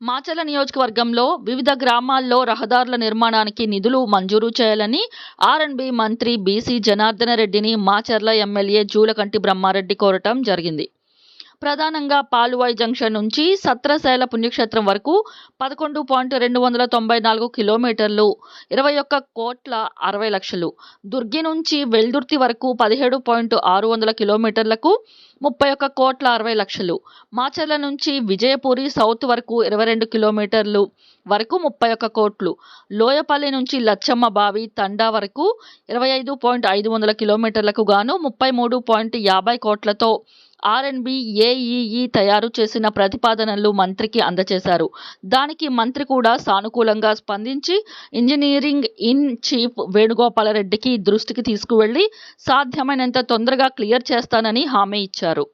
మాచర్ల నియోజకవర్గంలో వివిధ గ్రామాల్లో రహదారుల నిర్మాణానికి నిధులు మంజూరు చేయాలని ఆర్ఎండ్బి మంత్రి బీసీ జనార్దన రెడ్డిని మాచర్ల ఎమ్మెల్యే జూలకంటి బ్రహ్మారెడ్డి కోరటం జరిగింది. ప్రధానంగా పాలువాయి జంక్షన్ నుంచి సత్రశైల పుణ్యక్షేత్రం వరకు 11.294 కిలోమీటర్లు 21,60,00,000, దుర్గి నుంచి వెల్దుర్తి వరకు 17.600 కిలోమీటర్లకు 31,60,00,000, మాచర్ల నుంచి విజయపురి సౌత్ వరకు 22 కిలోమీటర్లు వరకు 31 కోట్లు, లోయపల్లి నుంచి లచ్చమ్మ బావి తండా వరకు 25.500 కిలోమీటర్లకు గాను 33.50 కోట్లతో ఆర్ఎండ్బి ఏఈఈ తయారు చేసిన ప్రతిపాదనలు మంత్రికి అందజేశారు. దానికి మంత్రి కూడా సానుకూలంగా స్పందించి ఇంజనీరింగ్ ఇన్ చీఫ్ వేణుగోపాలరెడ్డికి దృష్టికి తీసుకువెళ్లి సాధ్యమైనంత తొందరగా క్లియర్ చేస్తానని హామీ ఇచ్చారు.